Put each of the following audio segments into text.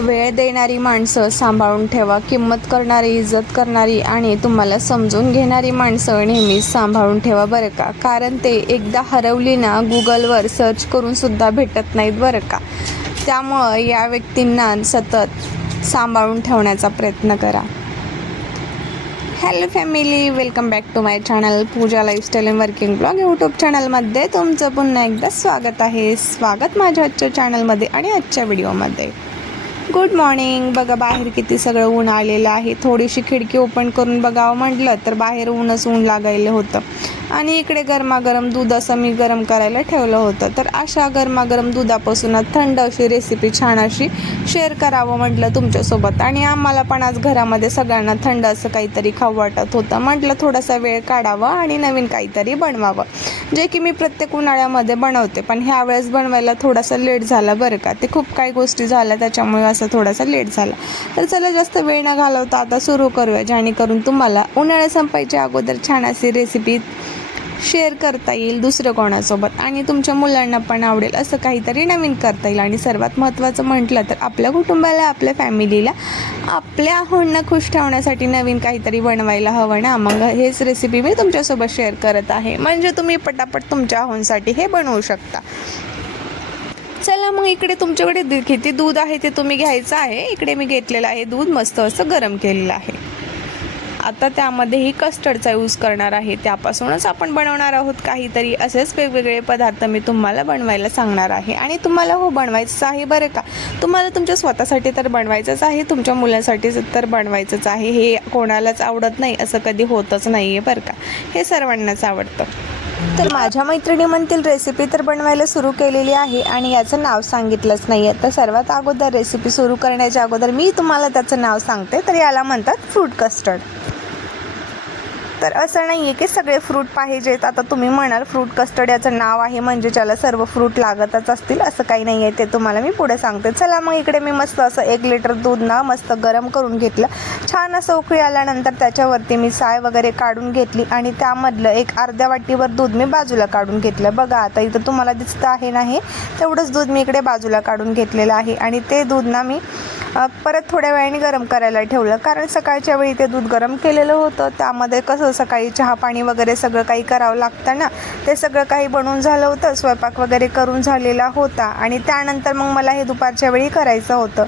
वेळ देणारी माणसं सांभाळून ठेवा. किंमत करणारी, इज्जत करणारी आणि तुम्हाला समजून घेणारी माणसं नेहमीच सांभाळून ठेवा बरं का. कारण ते एकदा हरवली ना गुगलवर सर्च करून सुद्धा भेटत नाहीत बरं का. त्यामुळं या व्यक्तींना सतत सांभाळून ठेवण्याचा प्रयत्न करा. Hello family, welcome back to my channel Pooja lifestyle and working blog YouTube चॅनलमध्ये तुमचं पुन्हा एकदा स्वागत आहे. स्वागत माझ्या आजच्या चॅनलमध्ये आणि आजच्या व्हिडिओमध्ये. Good morning. बघा बाहेर किती सगळं ऊन आलेलं आहे. थोडीशी खिडकी ओपन करून बघावं म्हटलं तर बाहेर ऊन लागायला होतं आणि इकडे गरमागरम दूध असं मी गरम करायला ठेवलं होतं. तर अशा गरमागरम दुधापासून थंड अशी रेसिपी छान अशी शेअर करावं म्हटलं तुमच्यासोबत. आणि आम्हाला पण आज घरामध्ये सगळ्यांना थंड असं काहीतरी खाऊ वाटत होतं. म्हटलं थोडासा वेळ काढावा आणि नवीन काहीतरी बनवावं, जे की मी प्रत्येक उन्हाळ्यामध्ये बनवते. पण ह्या वेळेस बनवायला थोडासा लेट झाला बरं का. ते खूप काही गोष्टी झाल्या त्याच्यामुळे असं थोडासा लेट झाला. तर चला जास्त वेळ न घालवता आता सुरू करूया, जेणेकरून तुम्हाला उन्हाळा संपायच्या अगोदर छान अशी रेसिपी शेअर करता येईल दुसरं कोणासोबत आणि तुमच्या मुलांना पण आवडेल असं काहीतरी नवीन करता येईल. आणि सर्वात महत्त्वाचं म्हटलं तर आपल्या कुटुंबाला, आपल्या फॅमिलीला आपल्या आहोंना खुश ठेवण्यासाठी नवीन काहीतरी बनवायला हवं ना. मग हेच रेसिपी मी तुमच्यासोबत शेअर करत आहे, म्हणजे तुम्ही पटापट तुमच्या आहोंसाठी हे बनवू शकता. चला मग इकडे तुमच्याकडे किती दूध आहे ते तुम्ही घ्यायचं आहे. इकडे मी घेतलेलं आहे दूध, मस्त असं गरम केलेलं आहे. आता त्यामध्येही कस्टर्डचा यूज करणार आहे. त्यापासूनच आपण बनवणार आहोत काहीतरी असेच वेगवेगळे पदार्थ मी तुम्हाला बनवायला सांगणार आहे. आणि तुम्हाला बनवायचंच आहे बरं का. तुम्हाला तुमच्या स्वतःसाठी तर बनवायचंच आहे, तुमच्या मुलांसाठी तर बनवायचंच आहे. हे कोणालाच आवडत नाही असं कधी होतच नाही आहे बरं का. हे सर्वांनाच आवडतं. तर माझ्या मैत्रिणी म्हणतील रेसिपी तर बनवायला सुरू केलेली आहे आणि याचं नाव सांगितलंच नाही आहे. तर सर्वात अगोदर रेसिपी सुरू करण्याच्या अगोदर मी तुम्हाला त्याचं नाव सांगते. तर याला म्हणतात फ्रूट कस्टर्ड. तर असं नाही आहे की सगळे फ्रूट पाहिजेत. आता तुम्ही म्हणाल फ्रूट कस्टर्ड याचं नाव आहे म्हणजे त्याला सर्व फ्रूट लागतच असतील, असं काही नाही आहे. ते तुम्हाला मी पुढे सांगते. चला मग इकडे मी मस्त असं 1 लिटर दूध ना मस्त गरम करून घेतलं. छान असं उकळी आल्यानंतर त्याच्यावरती मी साय वगैरे काढून घेतली आणि त्यामधलं एक अर्ध्या वाटीवर दूध मी बाजूला काढून घेतलं. बघा आता इथं तुम्हाला दिसतं आहे ना, हे तेवढंच दूध मी इकडे बाजूला काढून घेतलेलं आहे. आणि ते दूध ना मी परत थोड्या वेळाने गरम करायला ठेवलं, कारण सकाळच्या वेळी ते दूध गरम केलेलं होतं. त्यामध्ये कसं सकाळी चहा पाणी वगैरे सगळं काही करावं लागतं ना, ते सगळं काही बनवून झालं होतं. स्वयंपाक वगैरे करून झालेला होता आणि त्यानंतर मग मला हे दुपारच्या वेळी करायचं होतं.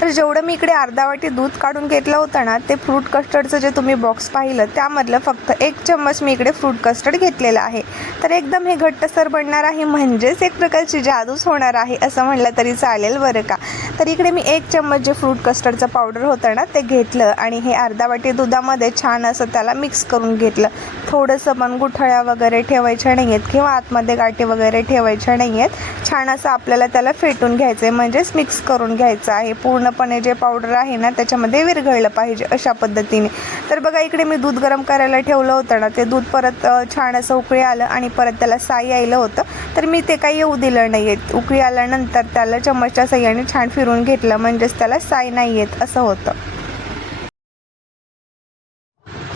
तर जेवढं मी इकडे अर्धा वाटी दूध काढून घेतलं होतं ना, ते फ्रूट कस्टर्डचं जे तुम्ही बॉक्स पाहिलं त्यामधलं फक्त 1 चम्मच मी इकडे फ्रूट कस्टर्ड घेतलेलं आहे. तर एकदम हे घट्टसर बनणार आहे, म्हणजेच एक प्रकारची जादूच होणार आहे असं म्हटलं तरी चालेल बरं का. तर इकडे मी 1 चम्मच जे फ्रूट कस्टर्डचं पावडर होतं ना ते घेतलं आणि हे अर्धा वाटी दुधामध्ये छान असं त्याला मिक्स करून घेतलं. थोडंसं पण गुठळ्या वगैरे ठेवायच्या नाही आहेत किंवा आतमध्ये गाठी वगैरे ठेवायच्या नाही आहेत. छान असं आपल्याला त्याला फेटून घ्यायचं आहे, म्हणजेच मिक्स करून घ्यायचं आहे. पूर्णपणे जे पावडर आहे ना त्याच्यामध्ये विरघळलं पाहिजे अशा पद्धतीने. तर बघा इकडे मी दूध गरम करायला ठेवलं होतं ना, ते दूध परत छान असं उकळी आलं आणि परत त्याला साई यायलं होतं. तर मी ते काही येऊ दिलं नाही आहे. उकळी आल्यानंतर त्याला चम्मचच्या साह्याने छान फिरून घेतलं, म्हणजेच त्याला साई नाही येत असं होतं.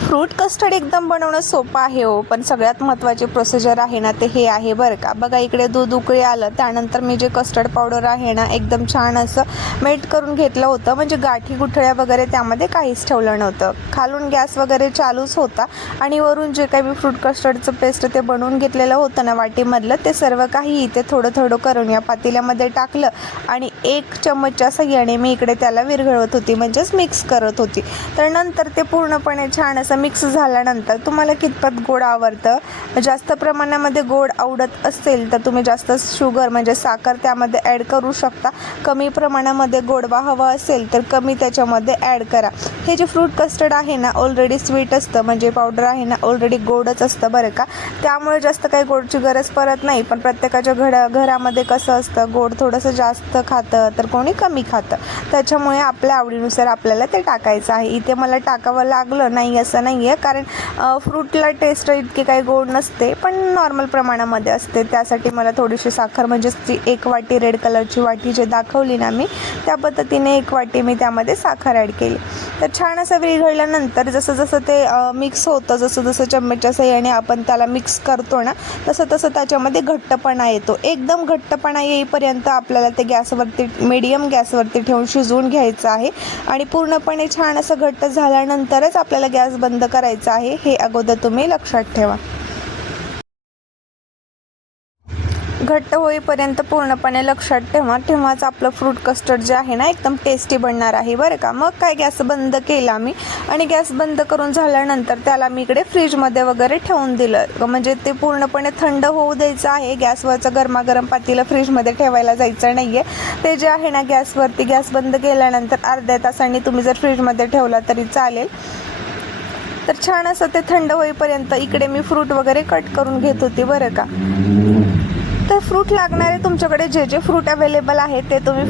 फ्रूट कस्टर्ड एकदम बनवणं सोपं आहे हो, पण सगळ्यात महत्त्वाची प्रोसिजर आहे ना ते हे आहे बरं का. बघा इकडे दूध उकळी आलं, त्यानंतर मी जे कस्टर्ड पावडर आहे ना एकदम छान असं मेल्ट करून घेतलं होतं, म्हणजे गाठी गुठळ्या वगैरे त्यामध्ये काहीच ठेवलं नव्हतं. खालून गॅस वगैरे चालूच होता आणि वरून जे काही मी फ्रूट कस्टर्डचं पेस्ट ते बनवून घेतलेलं होतं ना वाटीमधलं, ते सर्व काही इथे थोडं थोडं करून या पातेल्यामध्ये टाकलं आणि 1 चम्मचच्या साह्याने मी इकडे त्याला विरघळवत होती, म्हणजेच मिक्स करत होती. तर नंतर ते पूर्णपणे छान असं मिक्स झाल्यानंतर तुम्हाला कितपत गोड आवडतं, जास्त प्रमाणामध्ये गोड आवडत असेल तर तुम्ही जास्त शुगर म्हणजे साखर त्यामध्ये ॲड करू शकता. कमी प्रमाणामध्ये गोडवा हवा असेल तर कमी त्याच्यामध्ये ॲड करा. हे जे फ्रूट कस्टर्ड आहे ना ऑलरेडी स्वीट असतं, म्हणजे पावडर आहे ना ऑलरेडी गोडच असतं बरं का. त्यामुळे जास्त काही गोडची गरज पडत नाही. पण प्रत्येकाच्या घरामध्ये कसं असतं, गोड थोडंसं जास्त खातं तर कोणी कमी खातं. त्याच्यामुळे आपल्या आवडीनुसार आपल्याला ते टाकायचं आहे. इथे मला टाकावं लागलं नाही असं नाही आहे, कारण फ्रूटला टेस्ट इतकी काही गोड नसते, पण नॉर्मल प्रमाणामध्ये असते. त्यासाठी मला थोडीशी साखर, म्हणजेच ती 1 वाटी रेड कलरची वाटी जे दाखवली ना मी, त्या पद्धतीने 1 वाटी मी त्यामध्ये साखर ॲड केली. तर छान असं विरघळल्यानंतर जसं जसं ते मिक्स होतं, जसं जसं चम्मचच्या साहाय्याने आपण त्याला मिक्स करतो ना, तसं तसं त्याच्यामध्ये घट्टपणा येतो. एकदम घट्टपणा येईपर्यंत आपल्याला ते गॅसवरती, मीडियम गॅसवरती ठेवून शिजवून घ्यायचं आहे. आणि पूर्णपणे छान असं घट्ट झाल्यानंतरच आपल्याला गॅस बंद करायचा आहे, हे अगोदर तुम्ही लक्षात ठेवा. घट्ट होईपर्यंत पूर्णपणे लक्षात ठेवा, तेव्हाच आपलं फ्रूट कस्टर्ड जे आहे ना एकदम टेस्टी बनणार आहे बरं का. मग काय गॅस बंद केला मी, आणि गॅस बंद करून झाल्यानंतर त्याला मी इकडे फ्रीजमध्ये वगैरे ठेवून दिलं. म्हणजे ते पूर्णपणे थंड होऊ द्यायचं आहे. गॅसवरचं गरमागरम पातेलं फ्रीजमध्ये ठेवायला जायचं नाही आहे. ते जे आहे ना गॅसवरती, गॅस बंद केल्यानंतर अर्ध्या तासांनी तुम्ही जर फ्रीजमध्ये ठेवला तरी चालेल. तर छान असं ते थंड होईपर्यंत इकडे मी फ्रूट वगैरे कट करून घेत होती बरं का. तर फ्रूट लागणारे तुमच्याकडे जे जे फ्रूट अवेलेबल आहे ते तुम्ही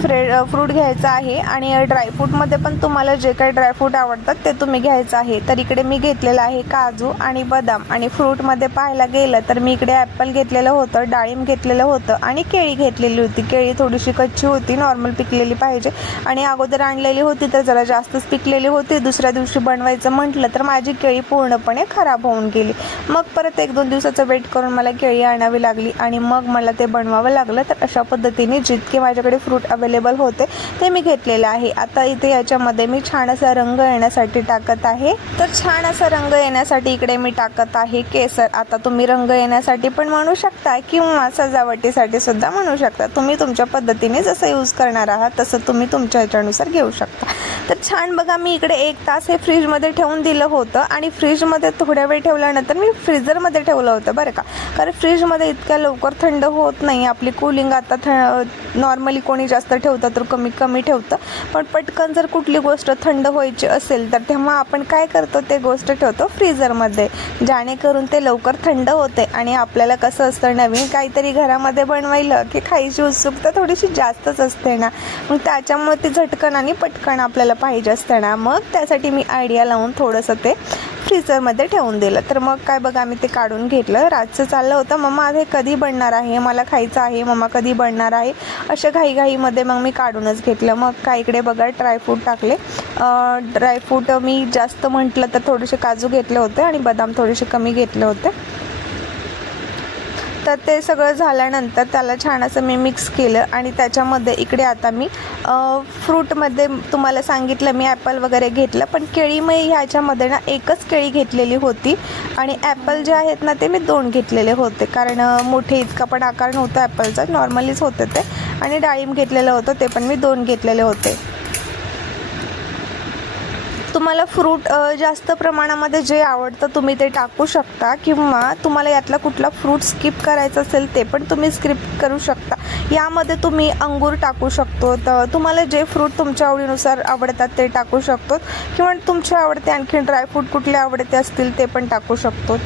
फ्रूट घ्यायचं आहे. आणि ड्रायफ्रूटमध्ये पण तुम्हाला जे काही ड्रायफ्रूट आवडतात ते तुम्ही घ्यायचं आहे. तर इकडे मी घेतलेलं आहे काजू आणि बदाम. आणि फ्रूटमध्ये पाहायला गेलं तर मी इकडे ॲपल घेतलेलं होतं, डाळिंब घेतलेलं होतं आणि केळी घेतलेली होती. केळी थोडीशी कच्ची होती, नॉर्मल पिकलेली पाहिजे, आणि अगोदर आणलेली होती तर जरा जास्तच पिकलेली होती. दुसऱ्या दिवशी बनवायचं म्हटलं तर माझी केळी पूर्णपणे खराब होऊन गेली. मग परत 1-2 दिवसाचं वेट करून मला केळी आणावी लागली आणि मग मला ते बनवावं लागलं. तर अशा पद्धतीने जितके माझ्याकडे फ्रूट अवेलेबल होते ते मी घेतलेलं आहे. आता इथे याच्यामध्ये मी छान असा रंग येण्यासाठी टाकत आहे. तर छान असा रंग येण्यासाठी इकडे मी टाकत आहे केसर. आता तुम्ही रंग येण्यासाठी पण म्हणू शकता किंवा सजावटीसाठी सुद्धा म्हणू शकता. तुम्ही तुमच्या पद्धतीने जसं यूज करणार आहात तसं तुम्ही तुमच्या ह्याच्यानुसार घेऊ शकता. तर छान बघा, मी इकडे 1 तास हे फ्रीजमध्ये ठेवून दिलं होतं. आणि फ्रीजमध्ये थोड्या वेळ ठेवल्यानंतर मी फ्रीझरमध्ये ठेवलं होतं बरं का. कारण फ्रीजमध्ये इतक्या लवकर थंड होत नाही. आपली कूलिंग आता नॉर्मली कोणी जास्त ठेवतं तर कमी ठेवतं, पण पटकन जर कुठली गोष्ट थंड व्हायची असेल तर तेव्हा आपण काय करतो, ते गोष्ट ठेवतो फ्रीझरमध्ये, जेणेकरून ते लवकर थंड होते. आणि आपल्याला कसं असतं, नवीन काहीतरी घरामध्ये बनवायला की खायची उत्सुकता थोडीशी जास्तच असते ना, मग त्याच्यामुळे ते झटकन आणि पटकन आपल्याला पाहिजे असतं ना. मग त्यासाठी मी आयडिया लावून थोडंसं ते फ्रीझरमध्ये ठेवून दिलं. तर मग काय बघा, मी ते काढून घेतलं. रातचं चाललं होतं, मम्मा हे कधी बनणार आहे, मला खायचं आहे, मम्मा कधी बनणार आहे, अशा घाईमध्ये मग मी काढूनच घेतलं. मग काय इकडे बघा ड्रायफ्रूट टाकले. ड्रायफ्रूट मी जास्त म्हटलं तर थोडेसे काजू घेतले होते आणि बदाम थोडेसे कमी घेतले होते. तर ते सगळं झाल्यानंतर त्याला छान असं मी मिक्स केलं. आणि त्याच्यामध्ये इकडे आता मी फ्रूटमध्ये तुम्हाला सांगितलं मी ॲपल वगैरे घेतलं, पण केळी मी ह्याच्यामध्ये ना 1च केळी घेतलेली होती. आणि ॲपल जे आहेत ना ते मी 2 घेतलेले होते, कारण मोठे इतका पण आकार नव्हता ॲपलचा, नॉर्मलीच होते ते. आणि डाळिंब घेतलेलं होतं, ते पण मी 2 घेतलेले होते. तुम्हाला फ्रूट जास्त प्रमाणामध्ये जे आवडतं तुम्ही ते टाकू शकता, किंवा तुम्हाला यातला कुठला फ्रूट स्किप करायचा असेल ते पण तुम्ही स्किप करू शकता. यामध्ये तुम्ही अंगूर टाकू शकतो, तर तुम्हाला जे फ्रूट तुमच्या आवडीनुसार आवडतात ते टाकू शकतो, किंवा तुमच्या आवडते आणखी ड्रायफ्रूट कुठले आवडते असतील ते पण टाकू शकतो.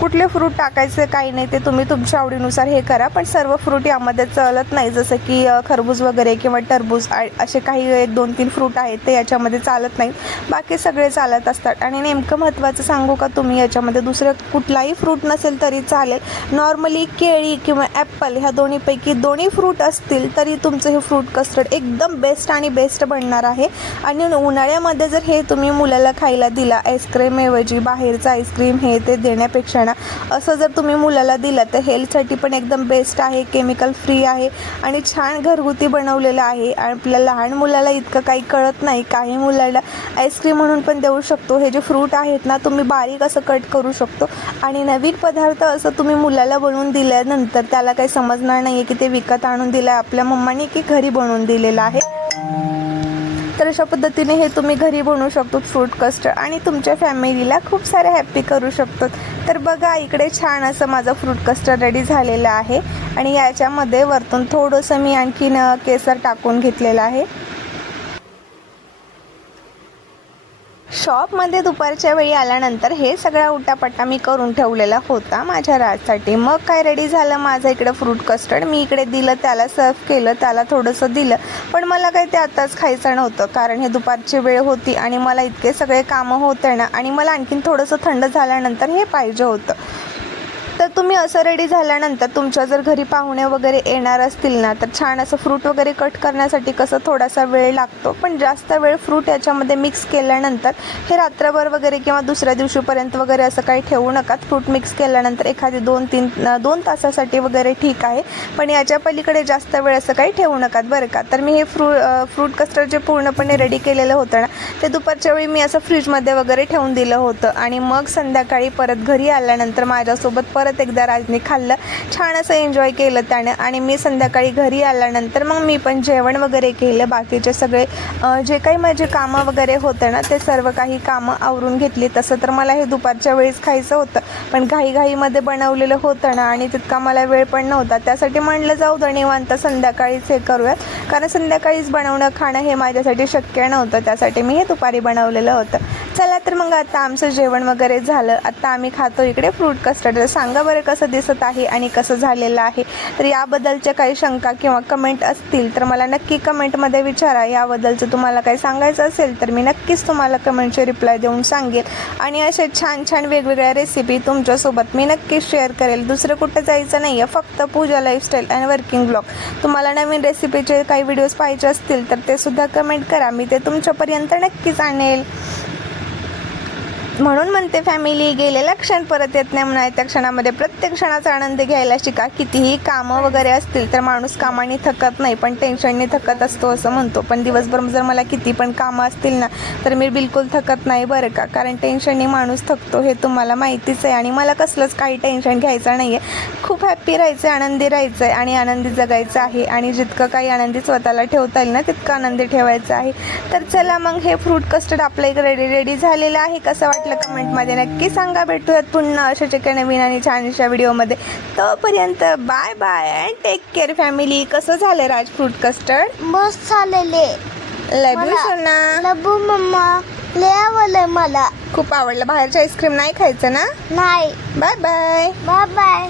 कुठले फ्रूट टाकायचे काही नाही, ते तुम्ही तुमच्या आवडीनुसार हे करा. पण सर्व फ्रूट यामध्ये चालत नाही, जसं की खरबूज वगैरे किंवा टरबूज असे काही 1-2-3 फ्रूट आहेत ते याच्यामध्ये चालत नाही, बाकी सगळे चालत असतात. आणि नेमकं महत्त्वाचं सांगू का, तुम्ही याच्यामध्ये दुसरं कुठलाही फ्रूट नसेल तरी चालेल, नॉर्मली केळी किंवा ॲपल ह्या दोन्हीपैकी 2 फ्रूट असतील तरी तुमचं हे फ्रूट कस्टर्ड एकदम बेस्ट आणि बेस्ट बनणार आहे. आणि उन्हाळ्यामध्ये जर हे तुम्ही मुलाला खायला दिला, आईस्क्रीमऐवजी बाहेरचं आईस्क्रीम हे ते देण्यापेक्षा असं जर तुम्ही मुलाला दिलं तर हेल्थसाठी पण एकदम बेस्ट आहे, केमिकल फ्री आहे आणि छान घरगुती बनवलेलं आहे. आपल्या लहान मुलाला इतकं काही कळत नाही, काही मुलाला आईस्क्रीम म्हणून पण देऊ शकतो. हे जे फ्रूट आहेत ना तुम्ही बारीक असं कट करू शकतो. आणि नवीन पदार्थ असं तुम्ही मुलाला बनवून दिल्यानंतर त्याला काही समजणार नाही आहे की ते विकत आणून दिलं आहे आपल्या मम्माने की घरी बनवून दिलेलं आहे. तर अशा पद्धतीने हे तुम्ही घरी बनवू शकतो फ्रूट कस्टर्ड, आणि तुमच्या फॅमिलीला खूप सारे हॅप्पी करू शकतो. तर बघा इकडे छान असं माझं फ्रूट कस्टर्ड रेडी झालेलं आहे. आणि याच्यामध्ये वरतून थोडंसं मी आणखीन केसर टाकून घेतलेलं आहे. शॉपमध्ये दुपारच्या वेळी आल्यानंतर हे सगळा उटापट्टा मी करून ठेवलेला होता माझ्या राजसाठी. मग काय रेडी झालं माझं इकडे फ्रूट कस्टर्ड. मी इकडे दिलं, त्याला सर्व केलं, त्याला थोडंसं दिलं. पण मला काही ते आताच खायचं नव्हतं, कारण हे दुपारची वेळ होती आणि मला इतके सगळे कामं होते ना, आणि मला आणखीन थोडंसं थंड झाल्यानंतर हे पाहिजे होतं. तर तुम्ही असं रेडी झाल्यानंतर तुमच्या जर घरी पाहुणे वगैरे येणार असतील ना, तर छान असं फ्रूट वगैरे कट करण्यासाठी कसं थोडासा वेळ लागतो, पण जास्त वेळ फ्रूट याच्यामध्ये मिक्स केल्यानंतर हे रात्रभर वगैरे किंवा दुसऱ्या दिवशीपर्यंत वगैरे असं काही ठेवू नका. फ्रूट मिक्स केल्यानंतर एखादी 2 तासासाठी वगैरे ठीक आहे, पण याच्या पलीकडे जास्त वेळ असं काही ठेवू नका बरं का. तर मी हे फ्रूट कस्टर्ड जे पूर्णपणे रेडी केलेलं होतं ना, ते दुपारच्या वेळी मी असं फ्रीजमध्ये वगैरे ठेवून दिलं होतं. आणि मग संध्याकाळी परत घरी आल्यानंतर माझ्यासोबत परत एकदा राजने खाल्लं, छान असं एन्जॉय केलं त्यानं. आणि मी संध्याकाळी घरी आल्यानंतर मग मी पण जेवण वगैरे केलं. बाकीचे सगळे जे काही माझे कामं वगैरे होतं ना, ते सर्व काही कामं आवरून घेतली. तसं तर मला हे दुपारच्या वेळेस खायचं होतं, पण घाईघाईमध्ये बनवलेलं होतं ना, आणि तितका मला वेळ पण नव्हता. त्यासाठी म्हणलं जाऊ दे निवांत संध्याकाळीच हे करूयात, कारण संध्याकाळीच बनवणं खाणं हे माझ्यासाठी शक्य नव्हतं. त्यासाठी मी हे दुपारी बनवलेलं होतं. चला तर मग आता आमचं जेवण वगैरे झालं. आता आम्ही खातो इकडे फ्रूट कस्टर्ड. सांगा बरं कसं दिसत आहे आणि कसं झालेलं आहे. तर याबद्दलच्या काही शंका किंवा कमेंट असतील तर मला नक्की कमेंटमध्ये विचारा. याबद्दलचं तुम्हाला काही सांगायचं असेल तर मी नक्कीच तुम्हाला कमेंटचे रिप्लाय देऊन सांगेल. आणि असे छान छान वेगवेगळ्या रेसिपी तुमच्यासोबत मी नक्कीच शेअर करेल. दुसरं कुठं जायचं नाही आहे, फक्त पूजा लाईफस्टाईल अँड वर्किंग ब्लॉग. तुम्हाला नवीन रेसिपीचे काही व्हिडिओज पाहिजे असतील तर ते सुद्धा कमेंट करा, मी ते तुमच्यापर्यंत नक्कीच आणेल. म्हणून म्हणते फॅमिली, गेलेला क्षण परत येत नाही म्हणून त्या क्षणामध्ये प्रत्येक क्षणाचा आनंद घ्यायला शिका. कितीही कामं वगैरे असतील तर माणूस कामाने थकत नाही, पण टेन्शनने थकत असतो असं म्हणतो. पण दिवसभर जर मला किती पण कामं असतील ना, तर मी बिलकुल थकत नाही बरं का, कारण टेन्शनने माणूस थकतो हे तुम्हाला माहितीच आहे. आणि मला कसलंच काही टेन्शन घ्यायचं नाही आहे. खूप हॅप्पी राहायचं आहे, आनंदी राहायचं आहे आणि आनंदी जगायचं आहे. आणि जितकं काही आनंदी स्वतःला ठेवता येईल ना, तितकं आनंदी ठेवायचं आहे. तर चला मग हे फ्रूट कस्टर्ड आपल्या इकडे रेडी झालेलं आहे. कसं वाटलं कमेंटमध्ये नक्की सांगा. भेटूयात पुन्हा अशाच एका नवीन आणि छानशा व्हिडिओमध्ये. तोपर्यंत bye bye and take care family. कसं झालं राज फ्रूट कस्टर्ड? मस्त झालेले. लव यू सोना. लबू मम्मा, लय आवडलं मला. खूप आवडलं. बाहेरचं आईस्क्रीम नाही खायचं ना. नाही. Bye bye. Bye bye.